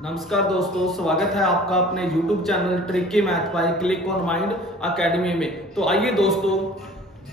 नमस्कार दोस्तों, स्वागत है आपका अपने YouTube channel tricky math bye click on mind academy में। तो आइए दोस्तों,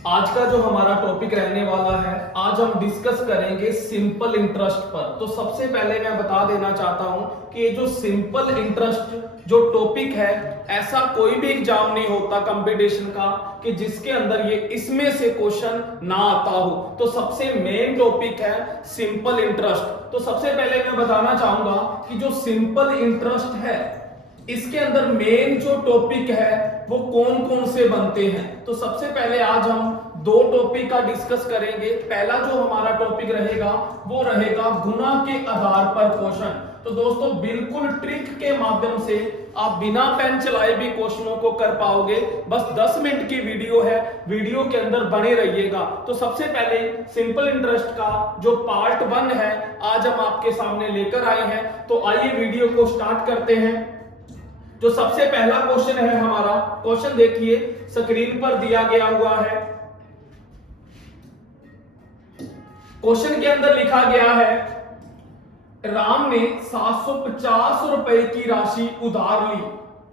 आज का जो हमारा टॉपिक रहने वाला है, आज हम डिस्कस करेंगे सिंपल इंटरेस्ट पर। तो सबसे पहले मैं बता देना चाहता हूं कि ये जो सिंपल इंटरेस्ट जो टॉपिक है, ऐसा कोई भी एग्जाम नहीं होता कंपटीशन का कि जिसके अंदर ये इसमें से क्वेश्चन ना आता हो। तो सबसे मेन टॉपिक है सिंपल इंटरेस्ट। तो सबसे पहले मैं बताना चाहूंगा कि जो सिंपल इंटरेस्ट है, इसके अंदर मेन जो टॉपिक है वो कौन कौन से बनते हैं। तो सबसे पहले आज हम दो टॉपिक का डिस्कस करेंगे। पहला जो हमारा टॉपिक रहेगा वो रहेगा गुना के आधार पर क्वेश्चन। तो दोस्तों, बिल्कुल ट्रिक के माध्यम से आप बिना पेन चलाए भी क्वेश्चनों को कर पाओगे। बस 10 मिनट की वीडियो है, वीडियो के अंदर बने रहिएगा। तो सबसे पहले सिंपल इंटरेस्ट का जो पार्ट 1 है आज हम आपके सामने लेकर आए हैं। तो आइए वीडियो को स्टार्ट करते हैं। जो सबसे पहला क्वेश्चन है हमारा, क्वेश्चन देखिए स्क्रीन पर दिया गया हुआ है। क्वेश्चन के अंदर लिखा गया है, राम ने 750 रुपए की राशि उधार ली,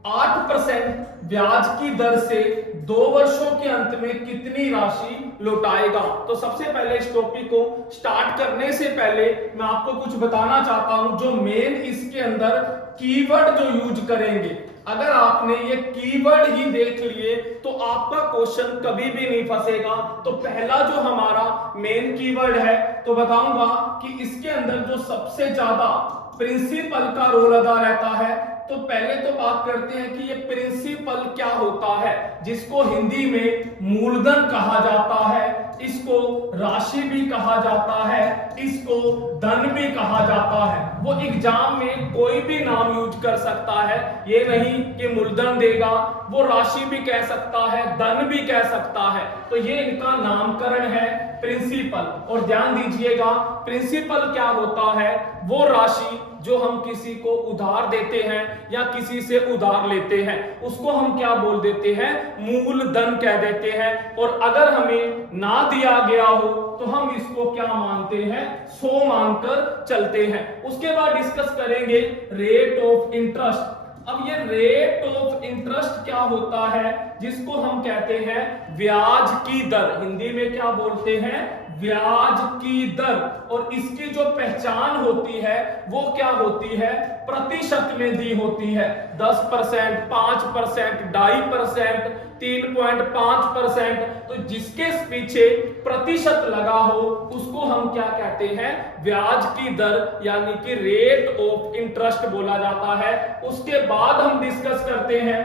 8% ब्याज की दर से 2 वर्षों के अंत में कितनी राशि लौटाएगा। तो सबसे पहले इस टॉपिक को स्टार्ट करने से पहले मैं आपको कुछ बताना चाहता हूं। जो मेन इसके अंदर कीवर्ड जो यूज करेंगे, अगर आपने ये कीवर्ड ही देख लिए तो आपका क्वेश्चन कभी भी नहीं फंसेगा। तो पहला जो हमारा मेन कीवर्ड है, तो बताऊंगा कि इसके अंदर जो सबसे ज्यादा प्रिंसिपल का रोल अदा रहता है। तो पहले तो बात करते हैं कि ये प्रिंसिपल क्या होता है, जिसको हिंदी में मूलधन कहा जाता है, इसको राशि भी कहा जाता है, इसको धन भी कहा जाता है। वो एग्जाम में कोई भी नाम यूज कर सकता है, ये नहीं कि मूलधन देगा, वो राशि भी कह सकता है, धन भी कह सकता है। तो ये इनका नामकरण है प्रिंसिपल। और ध्यान दीजिएगा, प्रिंसिपल क्या होता है, वो राशि जो हम किसी को उधार देते हैं या किसी से उधार लेते हैं, उसको हम क्या बोल देते हैं, मूलधन कह देते हैं। और अगर हमें ना दिया गया हो तो हम इसको क्या मानते हैं, 100 मानकर चलते हैं। उसके बाद डिस्कस करेंगे रेट ऑफ इंटरेस्ट। अब ये रेट ऑफ इंटरेस्ट क्या होता है, जिसको हम कहते हैं ब्याज की दर। हिंदी में क्या बोलते हैं, ब्याज की दर। और इसकी जो पहचान होती है वो क्या होती है, प्रतिशत में दी होती है। 10%, 5%, 2.5%, 3.5%। तो जिसके पीछे प्रतिशत लगा हो उसको हम क्या कहते हैं, ब्याज की दर यानी कि रेट ऑफ इंटरेस्ट बोला जाता है। उसके बाद हम डिस्कस करते हैं,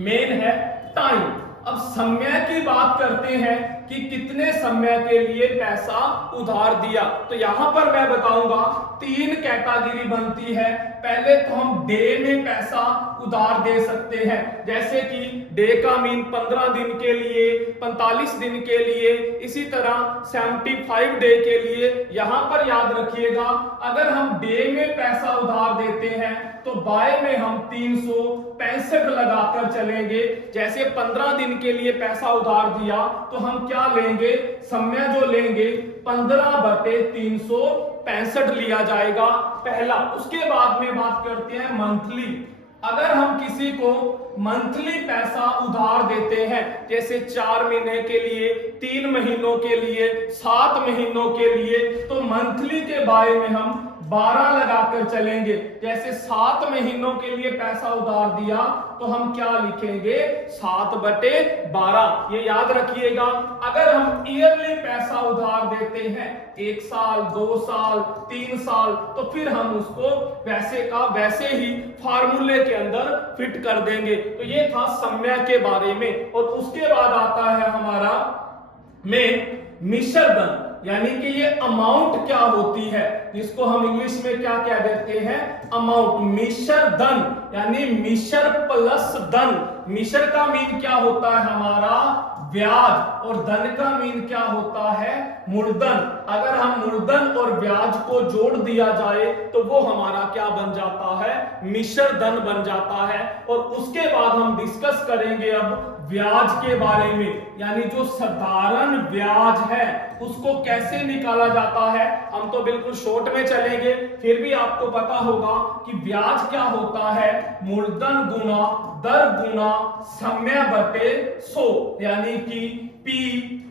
मेन है टाइम। अब समय की बात करते हैं कि कितने समय के लिए पैसा उधार दिया। तो यहां पर मैं बताऊंगा 3 कैटेगरी बनती है। पहले तो हम डे में पैसा उधार दे सकते हैं, जैसे कि डे का मीन 15 दिन के लिए, 45 दिन के लिए, इसी तरह 75 डे के लिए। यहां पर याद रखिएगा, अगर हम डे में पैसा उधार देते हैं तो बाय में हम 365 लगाकर चलेंगे। जैसे 15 दिन के लिए पैसा उधार दिया तो हम क्या लेंगे, समय जो लेंगे 15/365 लिया जाएगा पहला। उसके बाद में बात करते हैं मंथली। अगर हम किसी को मंथली पैसा उधार देते हैं, जैसे 4 महीने के लिए, 3 महीनों के लिए, 7 महीनों के लिए, तो मंथली के बारे में हम 12 लगाकर चलेंगे। जैसे 7 महीनों के लिए पैसा उधार दिया तो हम क्या लिखेंगे, 7/12। ये याद रखिएगा। अगर हम ईयरली पैसा उधार देते हैं, 1 साल, 2 साल, 3 साल, तो फिर हम उसको वैसे का वैसे ही फार्मूले के अंदर फिट कर देंगे। तो ये था समय के बारे में। और उसके बाद आता है हमारा में मिश्रधन, यानी कि ये अमाउंट क्या होती है, जिसको हम इंग्लिश में क्या कह देते हैं, अमाउंट। मिश्रधन यानी मिश्र प्लस धन। मिश्र का मीन क्या होता है हमारा, ब्याज, और धन का मीन क्या होता है, मूलधन। अगर हम मूलधन और ब्याज को जोड़ दिया जाए तो वो हमारा क्या बन जाता है, मिश्र धन बन जाता है। और उसके बाद हम डिस्कस करेंगे अब ब्याज के बारे में, यानी जो साधारण ब्याज है उसको कैसे निकाला जाता है। हम तो बिल्कुल शॉर्ट में चलेंगे, फिर भी आपको पता होगा कि ब्याज क्या होता है, मूलधन गुना दर गुना समय बटे 100, यानी कि P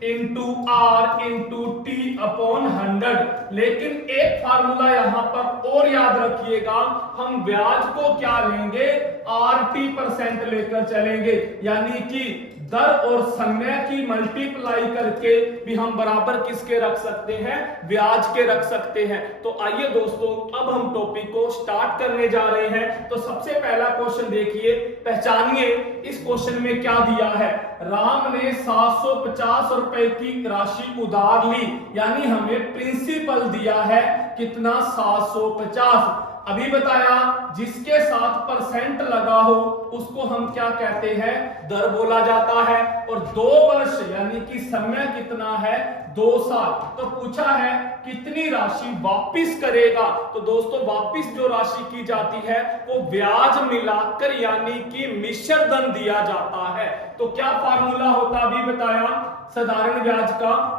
into R into T upon 100। लेकिन एक फार्मूला यहां पर और याद रखिएगा, हम ब्याज को क्या लेंगे, RT% लेकर चलेंगे, यानी कि दर और समय की मल्टीप्लाई करके भी हम बराबर किसके रख सकते हैं, ब्याज के रख सकते हैं। तो आइए दोस्तों अब हम टॉपिक को स्टार्ट करने जा रहे हैं। तो सबसे पहला क्वेश्चन देखिए, पहचानिए इस क्वेश्चन में क्या दिया है। राम ने 750 रुपए की राशि उधार ली, यानी हमें प्रिंसिपल दिया है कितना, 750। अभी बताया जिसके साथ परसेंट लगा हो उसको हम क्या कहते हैं, दर बोला जाता है। और 2 वर्ष यानी कि समय कितना है, 2 साल। तो पूछा है कितनी राशि वापिस करेगा। तो दोस्तों वापिस जो राशि की जाती है वो ब्याज मिलाकर यानी कि मिश्र धन दिया जाता है। तो क्या फार्मूला होता, अभी बताया साधारण ब्याज का,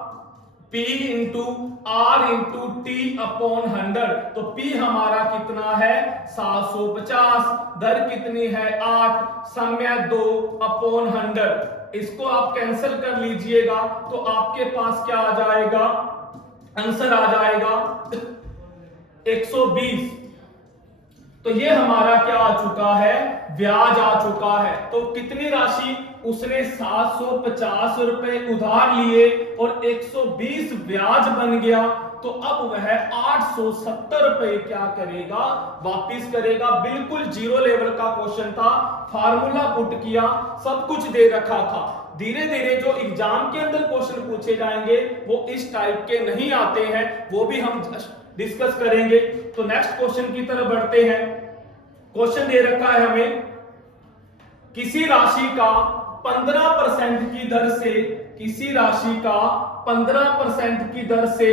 P into R into T upon 100। तो P हमारा कितना है, 750, दर कितनी है 8, समय 2 अपॉन 100। इसको आप कैंसिल कर लीजिएगा तो आपके पास क्या आ जाएगा, आंसर आ जाएगा 120। तो ये हमारा क्या आ चुका है, ब्याज आ चुका है। तो कितनी राशि, उसने 750 रुपए उधार लिए और 120 ब्याज बन गया। तो अब वह 870 रुपए क्या करेगा, वापिस करेगा। बिल्कुल जीरो लेवल का क्वेश्चन था, फार्मूला पुट किया, सब कुछ दे रखा था। धीरे धीरे जो एग्जाम के अंदर क्वेश्चन पूछे जाएंगे वो इस टाइप के नहीं आते हैं, वो भी हम डिस्कस करेंगे। तो नेक्स्ट क्वेश्चन की तरफ बढ़ते हैं। क्वेश्चन दे रखा है हमें, किसी राशि का 15% की दर से, किसी राशि का 15% की दर से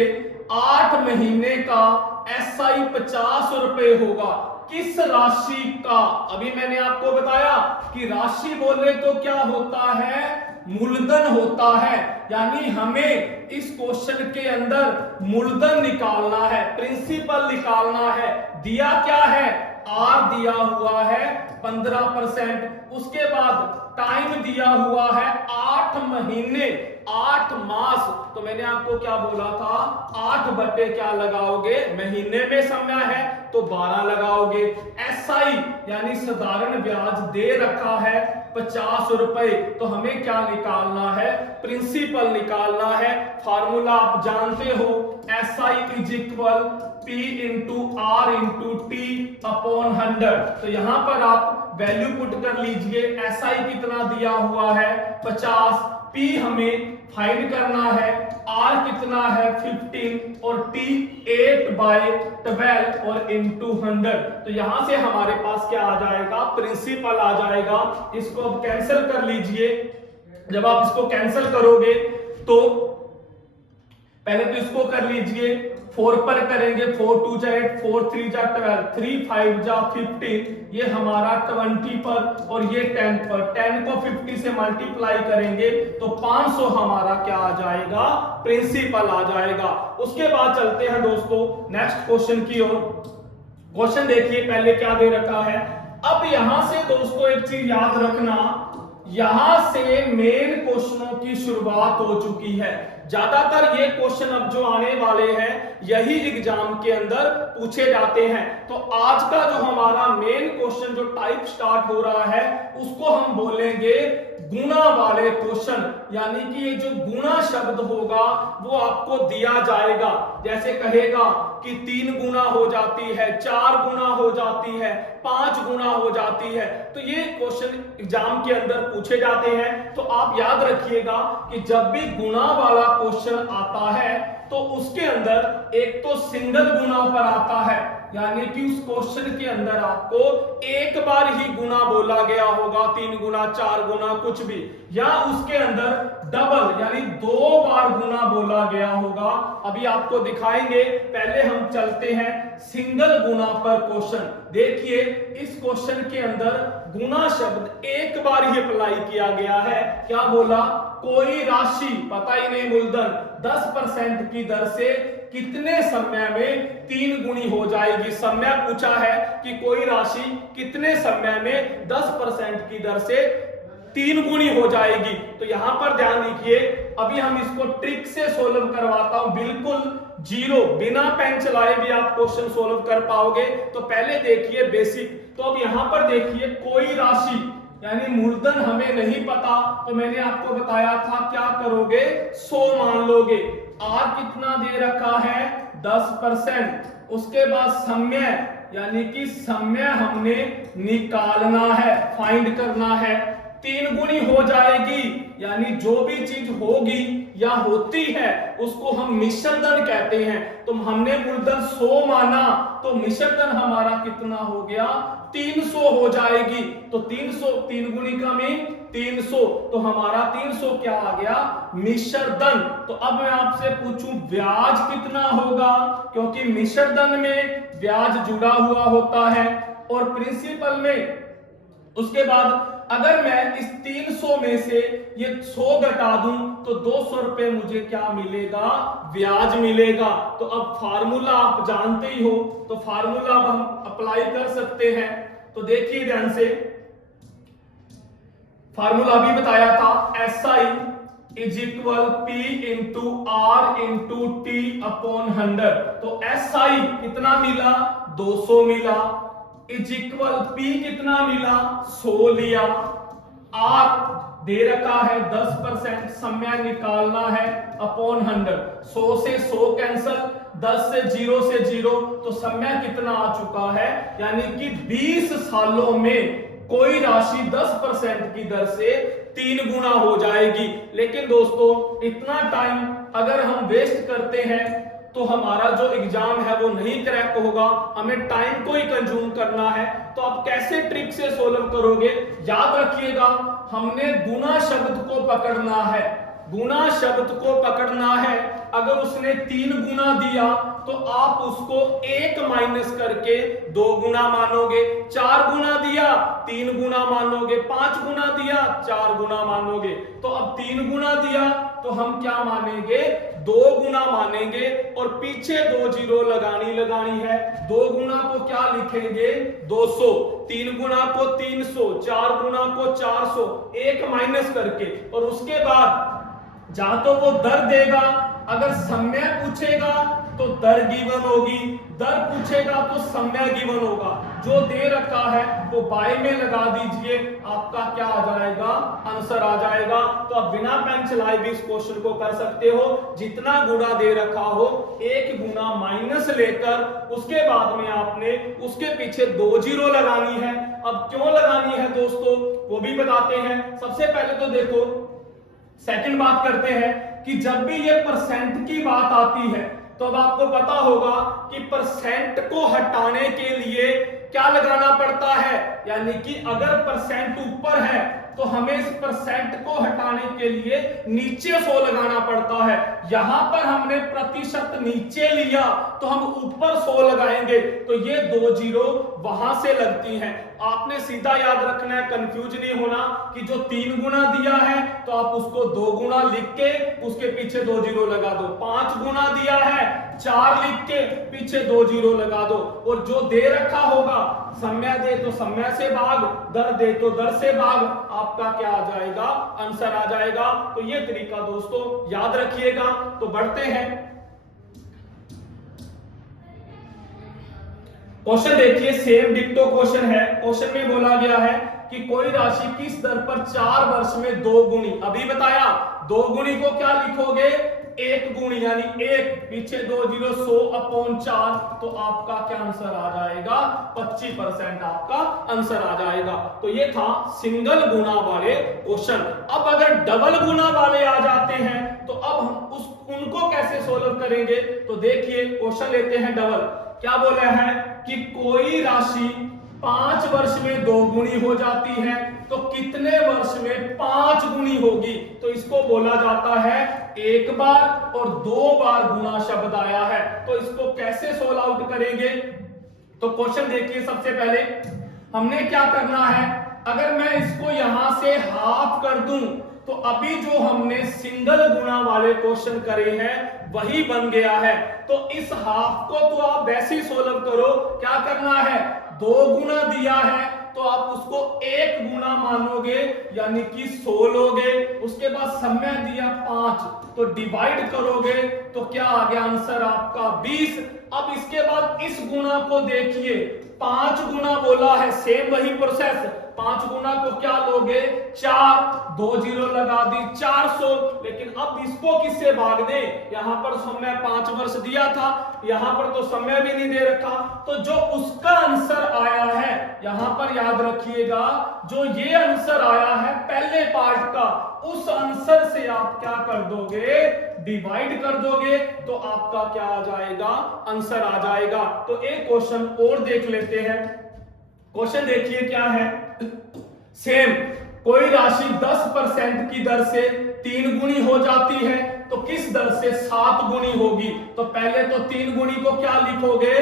8 महीने का SI 50 रुपए होगा। किस राशि का, अभी मैंने आपको बताया कि राशि बोले तो क्या होता है, मूलधन होता है। यानी हमें इस क्वेश्चन के अंदर मूलधन निकालना है, प्रिंसिपल निकालना है। दिया क्या है, R दिया हुआ है 15%, उसके बाद टाइम दिया हुआ है 8 महीने, 8 मास। तो मैंने आपको क्या बोला था, 8 बटे क्या लगाओगे, महीने में समय है तो 12 लगाओगे। SI यानी साधारण ब्याज दे रखा है 50 रुपए। तो हमें क्या निकालना है, प्रिंसिपल निकालना है। फार्मूला आप जानते हो, SI is equal P into R into T upon 100। तो यहां पर आप वैल्यू पुट कर लीजिए। SI कितना दिया हुआ है 50, P हमें फाइंड करना है, R कितना है 15 और T 8/12 और इंटू 100। तो यहां से हमारे पास क्या आ जाएगा, प्रिंसिपल आ जाएगा। इसको अब कैंसिल कर लीजिए। जब आप इसको कैंसिल करोगे तो पहले तो इसको कर लीजिए, 4 पर करेंगे, 4 2 जा 8, 4 3 जा 12, 3 5 जा 15, ये हमारा 20 पर और ये 10 पर। 10 को 50 से मल्टीप्लाई करेंगे तो 500 हमारा क्या आ जाएगा, प्रिंसिपल आ जाएगा। उसके बाद चलते हैं दोस्तों नेक्स्ट क्वेश्चन की ओर। क्वेश्चन देखिए पहले क्या दे रखा है। अब यहां से दोस्तों एक चीज याद रखना, यहां से मेन क्वेश्चनों की शुरुआत हो चुकी है। ज्यादातर ये क्वेश्चन अब जो आने वाले हैं यही एग्जाम के अंदर पूछे जाते हैं। तो आज का जो हमारा मेन क्वेश्चन जो टाइप स्टार्ट हो रहा है उसको हम बोलेंगे गुणा वाले क्वेश्चन। यानी कि ये जो गुणा शब्द होगा वो आपको दिया जाएगा, जैसे कहेगा कि 3 गुना हो जाती है, 4 गुना हो जाती है, 5 गुना हो जाती है। तो ये क्वेश्चन एग्जाम के अंदर पूछे जाते हैं। तो आप याद रखिएगा कि जब भी गुणा वाला क्वेश्चन आता है तो उसके अंदर एक तो सिंगल गुना पर आता है, यानी कि उस क्वेश्चन के अंदर आपको एक बार ही गुना बोला गया होगा, 3 गुना 4 गुना कुछ भी, या उसके अंदर डबल यानी 2 बार गुना बोला गया होगा। अभी आपको दिखाएंगे, पहले हम चलते हैं सिंगल गुना पर क्वेश्चन। देखिए इस क्वेश्चन के अंदर गुना शब्द एक बार ही अप्लाई किया गया है। क्या बोला? कोई राशि, पता ही नहीं मूलधन, 10% की दर से कितने समय में 3 गुनी हो जाएगी। समय पूछा है कि कोई राशि कितने समय में 10% की दर से 3 गुनी हो जाएगी। तो यहां पर ध्यान दीजिए, अभी हम इसको ट्रिक से सोल्व करवाता हूं, बिल्कुल जीरो, बिना पेन चलाए भी आप क्वेश्चन सोल्व कर पाओगे। तो पहले देखिए बेसिक। तो अब यहां पर देखिए कोई राशि यानी मूलधन हमें नहीं पता, तो मैंने आपको बताया था क्या करोगे, 100 मान लोगे। आर कितना दे रखा है? 10%। उसके बाद समय यानी कि समय हमने निकालना है, फाइंड करना है। 3 गुनी हो जाएगी यानी जो भी चीज होगी या होती है उसको हम मिश्रधन कहते हैं। तो हमने मूलधन 100 माना, तो मिश्रधन हमारा कितना हो गया? 300 हो जाएगी। तो 300, 3 गुनी का मीन 300, तो हमारा 300 क्या आ गया? मिश्रधन। तो अब मैं आपसे पूछूं ब्याज कितना होगा, क्योंकि मिश्रधन में ब्याज जुड़ा हुआ होता है और प्रिंसिपल में। उसके बाद अगर मैं इस 300 में से ये 100 घटा दूं तो 200 रुपए मुझे क्या मिलेगा? ब्याज मिलेगा। तो अब फार्मूला आप जानते ही हो, तो फार्मूला अब हम अप्लाई कर सकते हैं। तो देखिए ध्यान से, फार्मूला भी बताया था, SI is equal P into R into T upon 100। तो SI कितना मिला? 200 मिला, इज इक्वल P कितना मिला? 100 लिया, R दे रखा है 10%, समय निकालना है, अपॉन 100। 100 से 100 कैंसल, 10 से 0 से 0, तो समय कितना आ चुका है? यानी कि 20 सालों में कोई राशि 10% की दर से 3 गुना हो जाएगी। लेकिन दोस्तों इतना टाइम अगर हम वेस्ट करते हैं तो हमारा जो एग्जाम है वो नहीं क्रैक होगा, हमें टाइम को ही कंज्यूम करना है। तो आप कैसे ट्रिक से सोल्व करोगे? याद रखिएगा, हमने गुना शब्द को पकड़ना है, गुना शब्द को पकड़ना है। अगर उसने 3 गुना दिया तो आप उसको 1 माइनस करके 2 गुना मानोगे। 4 गुना दिया 3 गुना मानोगे, 5 गुना दिया 4 गुना मानोगे। तो अब 3 गुना दिया तो हम क्या मानेंगे? 2 गुना मानेंगे, और पीछे 2 जीरो लगानी है। 2 गुना को क्या लिखेंगे? 200, 3 गुना को 300, 4 गुना को 400, 1 माइनस करके। और उसके बाद जहां तो वो दर देगा, अगर समय पूछेगा तो दर गिवन होगी, दर पूछेगा तो समय गिवन होगा। जो दे रखा है वो बाय में लगा दीजिए, आपका क्या आ जाएगा? आंसर आ जाएगा। तो आप बिना पेन चलाए भी इस क्वेश्चन को कर सकते हो। जितना गुना दे रखा हो 1 गुना माइनस लेकर उसके बाद में आपने उसके पीछे 2 जीरो लगानी है। अब क्यों लगानी है दोस्तों वो भी बताते हैं। सबसे पहले तो देखो, सेकंड बात करते हैं कि जब भी ये परसेंट की बात आती है तो अब आपको पता होगा कि परसेंट को हटाने के लिए क्या लगाना पड़ता है। यानी कि अगर परसेंट ऊपर है तो हमें इस परसेंट को हटाने के लिए नीचे 100 लगाना पड़ता है। यहां पर हमने प्रतिशत नीचे लिया तो हम ऊपर 100 लगाएंगे, तो ये 2 जीरो वहां से लगती हैं। आपने सीधा याद रखना है, कंफ्यूज नहीं होना कि जो 3 गुना दिया है तो आप उसको 2 गुना लिख के उसके पीछे 2 जीरो लगा दो। 5 गुना दिया है 4 लिख के पीछे 2 जीरो लगा दो। और जो दे रखा होगा, समय दे तो समय से भाग, दर दे तो दर से भाग, आपका क्या आ जाएगा? आंसर आ जाएगा। तो ये तरीका दोस्तों याद रखिएगा। तो बढ़ते हैं, क्वेश्चन देखिए, सेम डिक्टो क्वेश्चन है। क्वेश्चन में बोला गया है कि कोई राशि किस दर पर 4 वर्ष में 2 गुनी। अभी बताया 2 गुनी को क्या लिखोगे? 1 गुणी, यानी 1 पीछे 2 जीरो, 100 अपॉन 4, तो आपका क्या आंसर आ जाएगा? 25% आपका आंसर आ जाएगा। तो ये था सिंगल गुना वाले क्वेश्चन। अब अगर डबल गुना वाले आ जाते हैं तो अब हम उनको कैसे सोल्व करेंगे? तो देखिए क्वेश्चन लेते हैं डबल। क्या बोला है कि कोई राशि 5 वर्ष में 2 गुनी हो जाती है तो कितने वर्ष में 5 गुनी होगी? तो इसको बोला जाता है एक बार और 2 बार गुना शब्द आया है। तो इसको कैसे सोल्व आउट करेंगे? तो क्वेश्चन देखिए, सबसे पहले हमने क्या करना है, अगर मैं इसको यहां से हाफ कर दूं तो अभी जो हमने सिंगल गुना वाले क्वेश्चन करे हैं वही बन गया है। तो इस हाफ को तो आप वैसे ही सोल्व करो, क्या करना है, 2 गुना दिया है तो आप उसको 1 गुना मानोगे यानी कि 100 लोगे। उसके बाद समय दिया 5 तो डिवाइड करोगे तो क्या आ गया आंसर आपका 20। अब इसके बाद इस गुना को देखिए, 5 गुना बोला है, सेम वही प्रोसेस, 5 गुना को क्या लोगे 4, 2 जीरो लगा दी 400। लेकिन अब इसको किससे भाग दे, यहां पर समय 5 वर्ष दिया था, यहां पर तो समय भी नहीं दे रखा। तो जो उसका आंसर आया है यहां पर याद रखिएगा, जो ये आंसर आया है पहले पार्ट का, उस आंसर से आप क्या कर दोगे, डिवाइड कर दोगे तो आपका क्या आ जाएगा, आंसर आ जाएगा। तो एक क्वेश्चन और देख लेते हैं। क्वेश्चन देखिए क्या है, सेम कोई राशि 10% की दर से 3 गुनी हो जाती है तो किस दर से 7 गुनी होगी? तो पहले तो 3 गुनी को क्या लिखोगे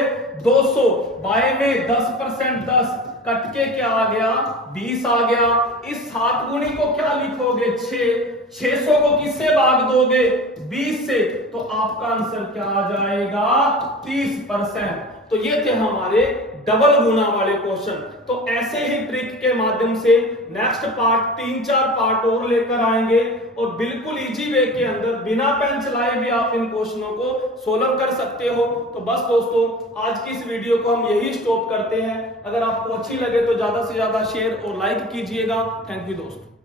200, बाय में 10% 10 कट के क्या आ गया 20 आ गया। इस 7 गुनी को क्या लिखोगे 6, 600 को किससे भाग दोगे 20 से, तो आपका आंसर क्या आ जाएगा 30%। तो ये थे हमारे डबल गुना वाले क्वेश्चन। तो ऐसे ही ट्रिक के माध्यम से नेक्स्ट पार्ट 3-4 पार्ट और लेकर आएंगे और बिल्कुल इजी वे के अंदर बिना पेन चलाए भी आप इन क्वेश्चनों को सोल्व कर सकते हो। तो बस दोस्तों, आज की इस वीडियो को हम यही स्टॉप करते हैं। अगर आपको अच्छी लगे तो ज्यादा से ज्यादा शेयर और लाइक कीजिएगा। थैंक यू दोस्तों।